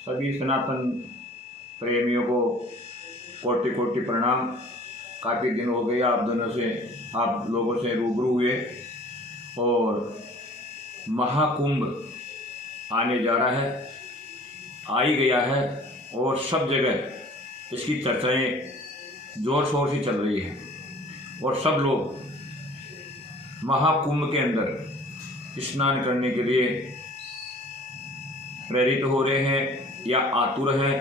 सभी सनातन प्रेमियों को कोटि कोटि प्रणाम। काफ़ी दिन हो गए आप लोगों से रूबरू हुए और महाकुंभ आने जा रहा है, आ ही गया है और सब जगह इसकी चर्चाएं जोर शोर से चल रही है और सब लोग महाकुंभ के अंदर स्नान करने के लिए प्रेरित हो रहे हैं या आतुर हैं,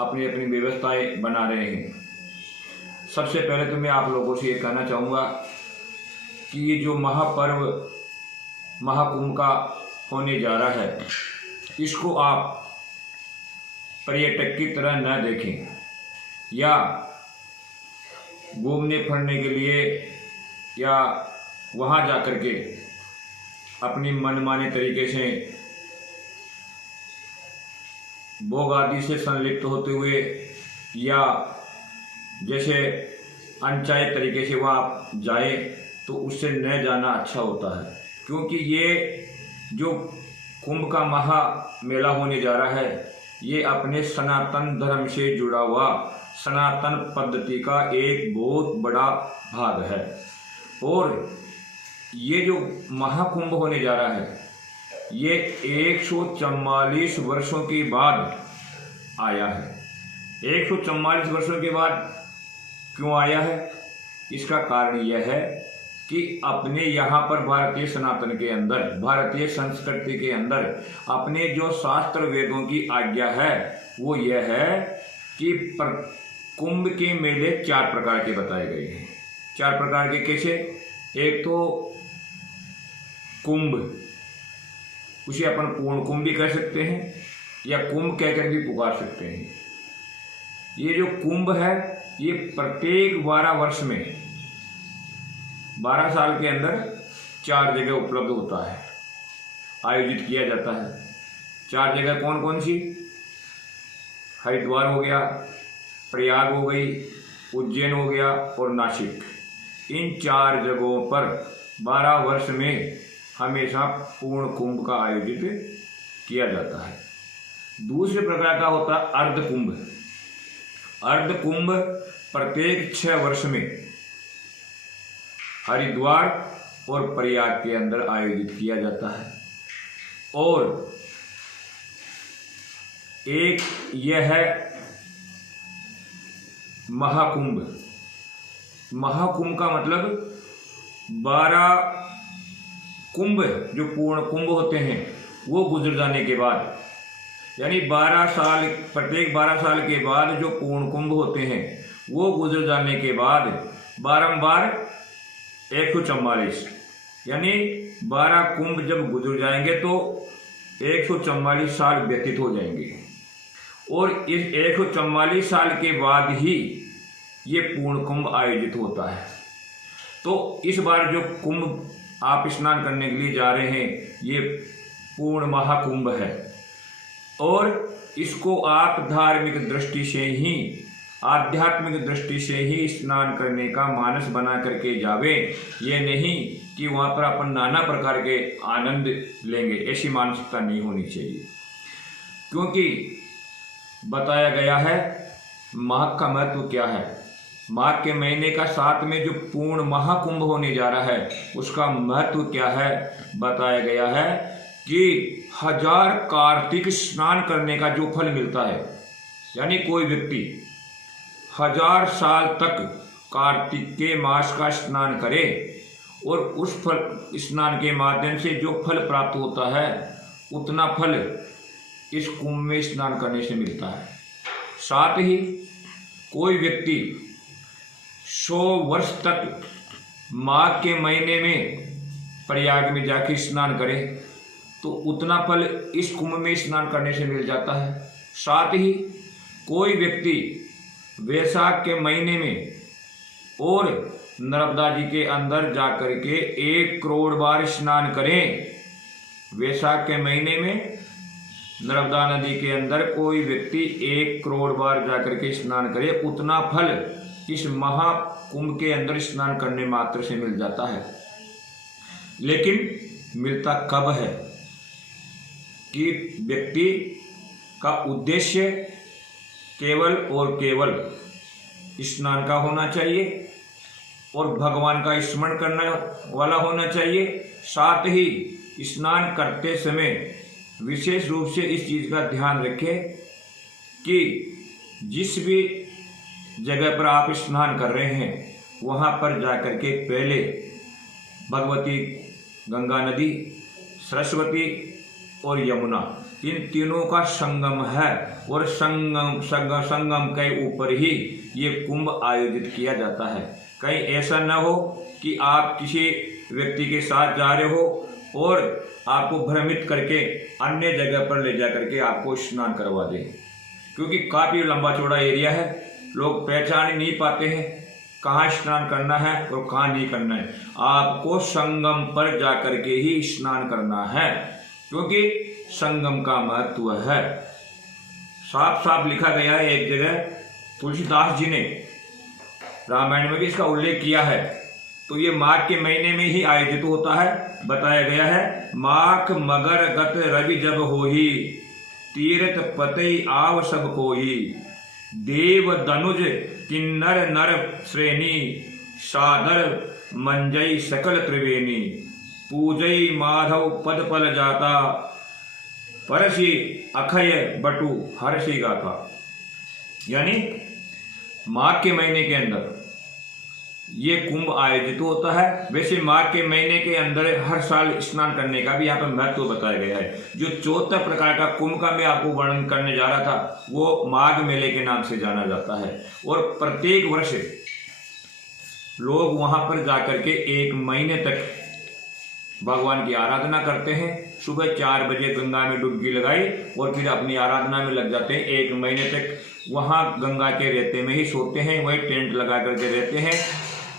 अपनी अपनी व्यवस्थाएं बना रहे हैं। सबसे पहले तो मैं आप लोगों से ये कहना चाहूँगा कि ये जो महापर्व महाकुंभ का होने जा रहा है, इसको आप पर्यटक की तरह न देखें या घूमने फिरने के लिए या वहाँ जाकर के अपनी मनमाने तरीके से भोग आदि से संलिप्त होते हुए या जैसे अनचाहे तरीके से वहाँ आप जाए तो उससे न जाना अच्छा होता है। क्योंकि ये जो कुंभ का महा मेला होने जा रहा है, ये अपने सनातन धर्म से जुड़ा हुआ सनातन पद्धति का एक बहुत बड़ा भाग है। और ये जो महाकुंभ होने जा रहा है, ये 144 वर्षों के बाद आया है। 144 वर्षों के बाद क्यों आया है? इसका कारण यह है कि अपने यहाँ पर भारतीय सनातन के अंदर, भारतीय संस्कृति के अंदर अपने जो शास्त्र वेदों की आज्ञा है वो यह है कि कुंभ के मेले 4 प्रकार के बताए गए हैं। 4 प्रकार के कैसे? एक तो कुंभ, उसे अपन पूर्ण कुंभ भी कह सकते हैं या कुंभ कहकर भी पुकार सकते हैं। ये जो कुंभ है ये प्रत्येक 12 वर्ष में 12 साल के अंदर 4 जगह उपलब्ध होता है, आयोजित किया जाता है। 4 जगह कौन कौन सी? हरिद्वार हो गया, प्रयाग हो गई, उज्जैन हो गया और नासिक। इन 4 जगहों पर 12 वर्ष में हमेशा पूर्ण कुंभ का आयोजित किया जाता है। दूसरे प्रकार का होता है अर्ध कुंभ। अर्ध कुंभ प्रत्येक 6 वर्ष में हरिद्वार और प्रयाग के अंदर आयोजित किया जाता है। और एक यह है महाकुंभ। महाकुंभ का मतलब 12 कुंभ जो पूर्ण कुंभ होते हैं वो गुजर जाने के बाद, यानी 12 साल, प्रत्येक 12 साल के बाद जो पूर्ण कुंभ होते हैं वो गुजर जाने के बाद बारंबार 144, यानी 12 कुंभ जब गुजर जाएंगे तो 144 साल व्यतीत हो जाएंगे। और इस 144 साल के बाद ही ये पूर्ण कुंभ आयोजित होता है। तो इस बार जो कुंभ आप स्नान करने के लिए जा रहे हैं ये पूर्ण महाकुंभ है और इसको आप धार्मिक दृष्टि से ही, आध्यात्मिक दृष्टि से ही स्नान करने का मानस बना करके जावे। ये नहीं कि वहाँ पर अपन नाना प्रकार के आनंद लेंगे, ऐसी मानसिकता नहीं होनी चाहिए। क्योंकि बताया गया है माघ का महत्व क्या है। माघ के महीने का 7 में जो पूर्ण महाकुंभ होने जा रहा है उसका महत्व क्या है? बताया गया है कि 1000 कार्तिक स्नान करने का जो फल मिलता है, यानी कोई व्यक्ति 1000 साल तक कार्तिक के मास का स्नान करे और उस फल स्नान के माध्यम से जो फल प्राप्त होता है उतना फल इस कुंभ में स्नान करने से मिलता है। साथ ही कोई व्यक्ति 100 वर्ष तक माघ के महीने में प्रयाग में जाके स्नान करे तो उतना फल इस कुंभ में स्नान करने से मिल जाता है। साथ ही कोई व्यक्ति वैशाख के महीने में और नर्मदा जी के अंदर जाकर के 1 करोड़ बार स्नान करें। वैशाख के महीने में नर्मदा नदी के अंदर कोई व्यक्ति 1 करोड़ बार जाकर के स्नान करे, उतना फल इस महाकुंभ के अंदर स्नान करने मात्र से मिल जाता है। लेकिन मिलता कब है कि व्यक्ति का उद्देश्य केवल और केवल स्नान का होना चाहिए और भगवान का स्मरण करने वाला होना चाहिए। साथ ही स्नान करते समय विशेष रूप से इस चीज़ का ध्यान रखें कि जिस भी जगह पर आप स्नान कर रहे हैं वहाँ पर जाकर के पहले भगवती गंगा नदी, सरस्वती और यमुना, इन तीनों का संगम है और संगम के ऊपर ही ये कुंभ आयोजित किया जाता है। कहीं ऐसा न हो कि आप किसी व्यक्ति के साथ जा रहे हो और आपको भ्रमित करके अन्य जगह पर ले जा करके आपको स्नान करवा दें, क्योंकि काफ़ी लंबा चौड़ा एरिया है, लोग पहचान ही नहीं पाते हैं कहाँ स्नान करना है और कहाँ नहीं करना है। आपको संगम पर जा करके ही स्नान करना है, क्योंकि संगम का महत्व है। साफ साफ लिखा गया है एक जगह, तुलसीदास जी ने रामायण में भी इसका उल्लेख किया है। तो ये माघ के महीने में ही आयोजित होता है। बताया गया है, माघ मगर गत रवि जब होही, तीर्थ पतई आव सब कोई, देव दनुज किन्नर नर श्रेणी, सादर मंजई सकल त्रिवेणी, पूजई माधव पद पल जाता, परसी अखय बटु हर्षि गाथा। यानी माघ के महीने के अंदर ये कुंभ आयोजित होता है। वैसे माघ के महीने के अंदर हर साल स्नान करने का भी यहाँ पर महत्व बताया गया है। जो 14 प्रकार का कुंभ का मैं आपको वर्णन करने जा रहा था वो माघ मेले के नाम से जाना जाता है और प्रत्येक वर्ष लोग वहां पर जाकर के 1 महीने तक भगवान की आराधना करते हैं। सुबह 4 बजे गंगा में डुबकी लगाई और फिर अपनी आराधना में लग जाते हैं। 1 महीने तक वहाँ गंगा के रेते में ही सोते हैं, वही टेंट लगा करके रहते हैं।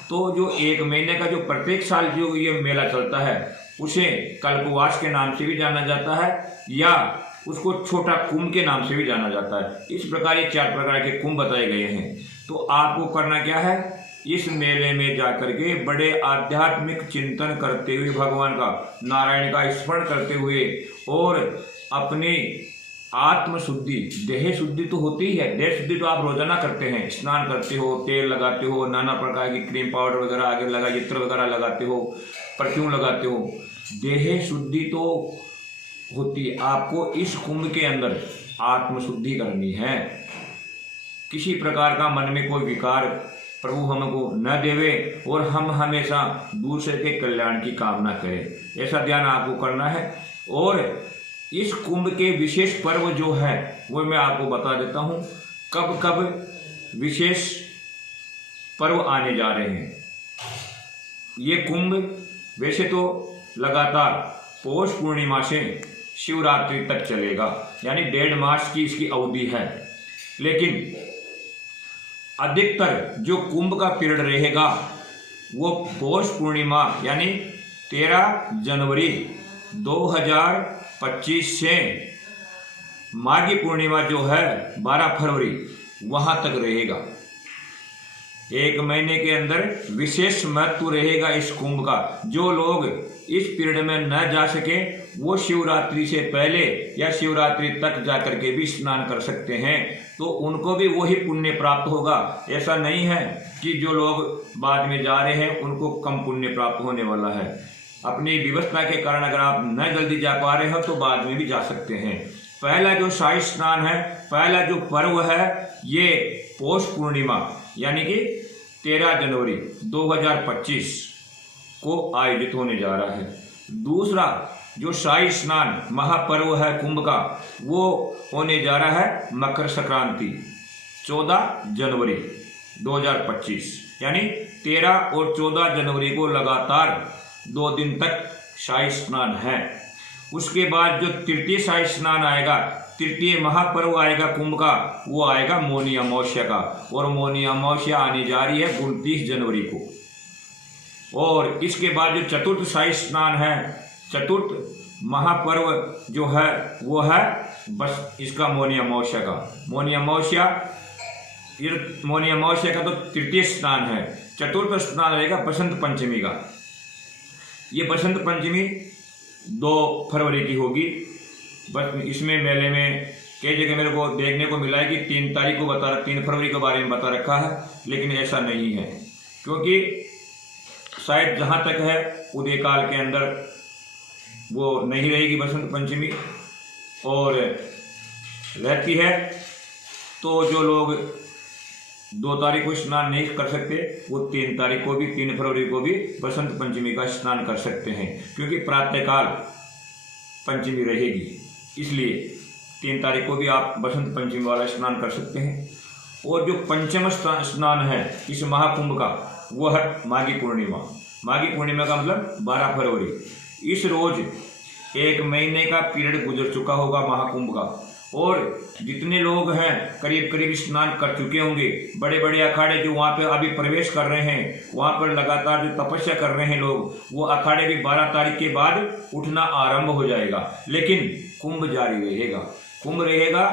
तो जो 1 महीने का जो प्रत्येक साल जो ये मेला चलता है उसे कल्पवास के नाम से भी जाना जाता है या उसको छोटा कुंभ के नाम से भी जाना जाता है। इस प्रकार ये 4 प्रकार के कुंभ बताए गए हैं। तो आपको करना क्या है, इस मेले में जाकर के बड़े आध्यात्मिक चिंतन करते हुए भगवान का, नारायण का स्मरण करते हुए और अपनी आत्म शुद्धि, देह शुद्धि तो होती ही है, देह शुद्धि तो आप रोजाना करते हैं, स्नान करते हो, तेल लगाते हो, नाना प्रकार की क्रीम पाउडर वगैरह आगे लगा, इत्र वगैरह लगाते हो, परफ्यूम लगाते हो, देह शुद्धि तो होती है। आपको इस कुंभ के अंदर आत्म शुद्धि करनी है। किसी प्रकार का मन में कोई विकार प्रभु हमको न देवे और हम हमेशा दूसरे के कल्याण की कामना करें, ऐसा ध्यान आपको करना है। और इस कुंभ के विशेष पर्व जो है वो मैं आपको बता देता हूँ, कब कब विशेष पर्व आने जा रहे हैं। ये कुंभ वैसे तो लगातार पौष पूर्णिमा से शिवरात्रि तक चलेगा, यानी 1.5 मास की इसकी अवधि है। लेकिन अधिकतर जो कुंभ का पीरियड रहेगा वो पौष पूर्णिमा यानी 13 जनवरी 2025 से माघी पूर्णिमा जो है 12 फरवरी वहां तक रहेगा। 1 महीने के अंदर विशेष महत्व रहेगा इस कुंभ का। जो लोग इस पीरियड में न जा सके वो शिवरात्रि से पहले या शिवरात्रि तक जाकर के भी स्नान कर सकते हैं, तो उनको भी वही पुण्य प्राप्त होगा। ऐसा नहीं है कि जो लोग बाद में जा रहे हैं उनको कम पुण्य प्राप्त होने वाला है। अपनी विवशता के कारण अगर आप न जल्दी जा पा रहे हो तो बाद में भी जा सकते हैं। पहला जो शाही स्नान है, पहला जो पर्व है, ये पौष पूर्णिमा यानी कि 13 जनवरी 2025 को आयोजित होने जा रहा है। दूसरा जो शाही स्नान महापर्व है कुंभ का, वो होने जा रहा है मकर संक्रांति 14 जनवरी 2025, यानी 13 और 14 जनवरी को लगातार 2 दिन तक शाही स्नान है। उसके बाद जो तृतीय शाही स्नान आएगा, तृतीय महापर्व आएगा कुंभ का, वो आएगा मौनी अमावस्या का, और मौनी अमावस्या आने जा रही है 29 जनवरी को। और इसके बाद जो चतुर्थ शाही स्नान है, चतुर्थ महापर्व जो है वो है बस इसका मौनी अमावस्या का। मौनी अमावस्या का तो तृतीय स्नान है। चतुर्थ स्नान रहेगा बसंत पंचमी का। ये बसंत पंचमी 2 फरवरी की होगी। बस इसमें मेले में कई जगह मेरे को देखने को मिला है कि 3 तारीख को 3 फरवरी के बारे में बता रखा है, लेकिन ऐसा नहीं है, क्योंकि शायद जहाँ तक है उदय काल के अंदर वो नहीं रहेगी बसंत पंचमी, और रहती है तो जो लोग 2 तारीख को स्नान नहीं कर सकते वो 3 तारीख को भी, 3 फरवरी को भी बसंत पंचमी का स्नान कर सकते हैं, क्योंकि प्रातःकाल पंचमी रहेगी, इसलिए 3 तारीख को भी आप बसंत पंचमी वाला स्नान कर सकते हैं। और जो पंचम स्नान है इस महाकुंभ का वो है माघी पूर्णिमा। माघी पूर्णिमा का मतलब 12 फरवरी। इस रोज 1 महीने का पीरियड गुजर चुका होगा महाकुंभ का, और जितने लोग हैं करीब करीब स्नान कर चुके होंगे। बड़े बड़े अखाड़े जो वहाँ पे अभी प्रवेश कर रहे हैं, वहाँ पर लगातार जो तपस्या कर रहे हैं लोग, वो अखाड़े भी 12 तारीख के बाद उठना आरंभ हो जाएगा, लेकिन कुंभ जारी रहेगा। कुंभ रहेगा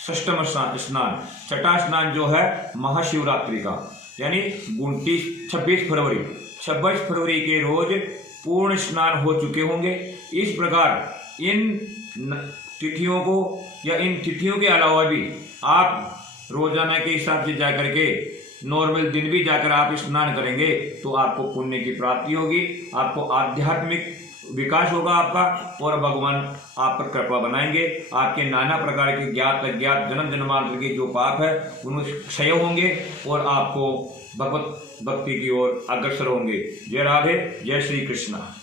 षष्ठम स्नान, छठा स्नान जो है महाशिवरात्रि का, यानी 26 फरवरी के रोज पूर्ण स्नान हो चुके होंगे। इस प्रकार इन तिथियों को या इन तिथियों के अलावा भी आप रोजाना के हिसाब से जाकर के नॉर्मल दिन भी जाकर आप स्नान करेंगे तो आपको पुण्य की प्राप्ति होगी, आपको आध्यात्मिक विकास होगा आपका, और भगवान आप पर कृपा बनाएंगे। आपके नाना प्रकार के ज्ञात अज्ञात जन्म जन्मांतर के जो पाप है उनमें क्षय होंगे और आपको भगवत भक्ति की ओर अग्रसर होंगे। जय राधे, जय श्री कृष्णा।